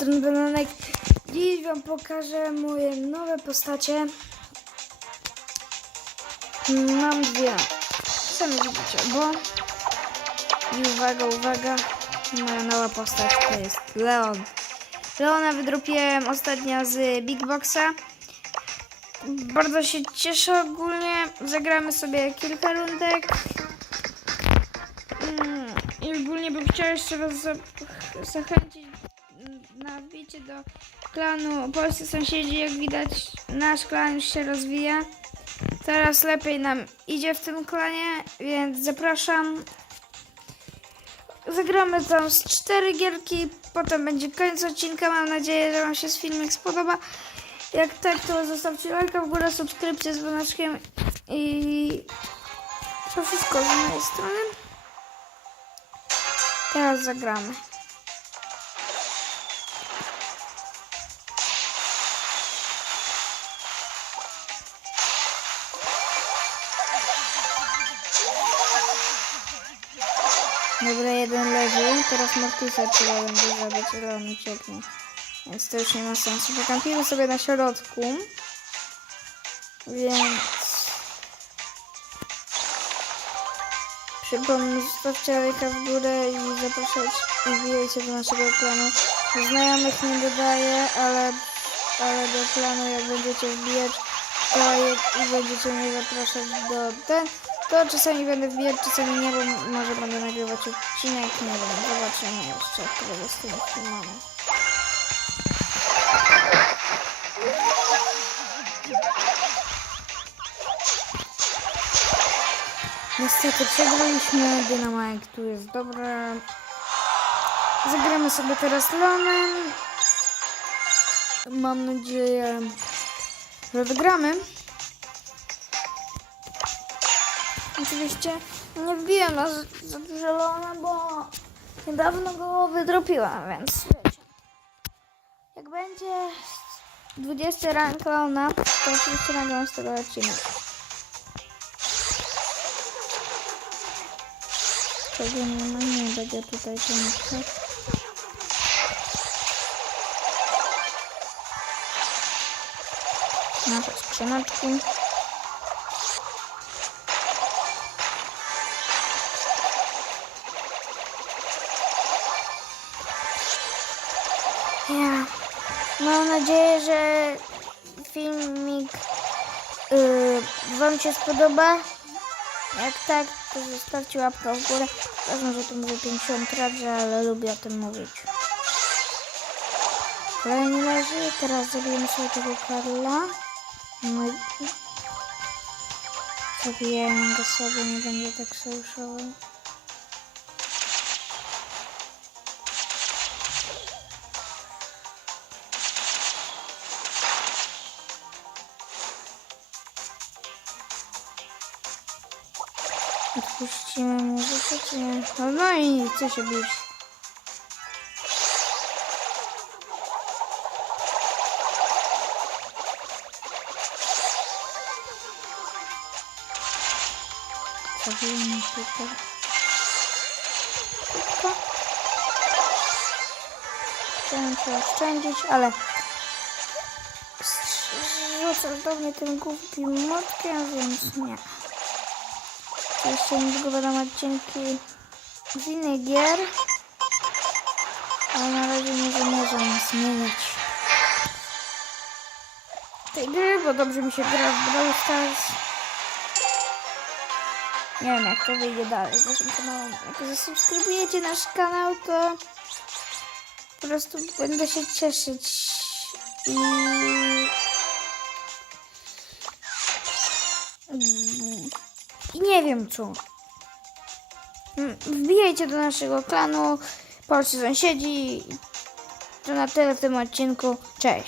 Stron Bananek. Dziś wam pokażę moje nowe postacie. Mam dwie. Sami widzicie, bo... I uwaga, uwaga. Moja nowa postać to jest Leon. Leona wydropiłem ostatnio z Big Boxa. Bardzo się cieszę ogólnie. Zagramy sobie kilka rundek. Mm, I ogólnie bym chciała jeszcze was za- zachęcić na wbicie do klanu Polscy Sąsiedzi. Jak widać, nasz klan już się rozwija. Teraz lepiej nam idzie w tym klanie, więc zapraszam. Zagramy tam z cztery gierki, potem będzie koniec odcinka. Mam nadzieję, że Wam się z filmik spodoba. Jak tak, to zostawcie lajka w górę, subskrypcję z dzwoneczkiem i to wszystko z mojej strony. Teraz zagramy. Dobra, jeden leży. Teraz Mortisa trzeba będzie zabić, ale on ucieknie. Więc to już nie ma sensu. Pokampimy sobie na środku. Więc... Przypomnę, zostawcie lajka w górę i zapraszać i wbijajcie do naszego klanu. Znajomych nie dodaję, ale, ale do klanu jak będziecie wbijać to jak, i będziecie mnie zapraszać do ten, to czasami będę wbijać, czasami nie, bo może będę nagrywać odcinek, nie wiem, zobaczymy jeszcze, którego z tych mamy. Niestety przegraliśmy, Dynamite tu jest dobre. Zagramy sobie teraz Leonem. Mam nadzieję, że wygramy. Oczywiście nie wbiłem na za dużo Leona, bo niedawno go wydropiłam, więc wiecie. Jak będzie 20 rank Leona, to oczywiście nagram z tego odcinek. Tego nie ma, nie będzie tutaj końca. Nasze skrzyneczki. Ja. Mam nadzieję, że filmik yy, Wam się spodoba. Jak tak, to zostawcie łapkę w górę. Ważne, że tu mówię 50 razy, ale lubię o tym mówić. Kolejny leży. Teraz zabijemy sobie tego Karla. No i... Go sobie, nie będzie tak sojuszowy. Odpuścimy muzykę, czy nie? No, no i co się bić? Zabijmy super. Szybko. Chciałem to oszczędzić, ale rzucał do mnie tym głupim młotkiem, więc nie. Jeszcze niedługo będą odcinki z innych gier. Ale na razie nie zamierzam zmienić tej gry, bo dobrze mi się gra w Brawl Stars. Nie wiem jak to wyjdzie dalej z naszym kanałem. Jak zasubskrybujecie nasz kanał, to po prostu będę się cieszyć. I... I nie wiem co. Mm, Wbijajcie do naszego klanu, polscy sąsiedzi. To na tyle w tym odcinku. Cześć.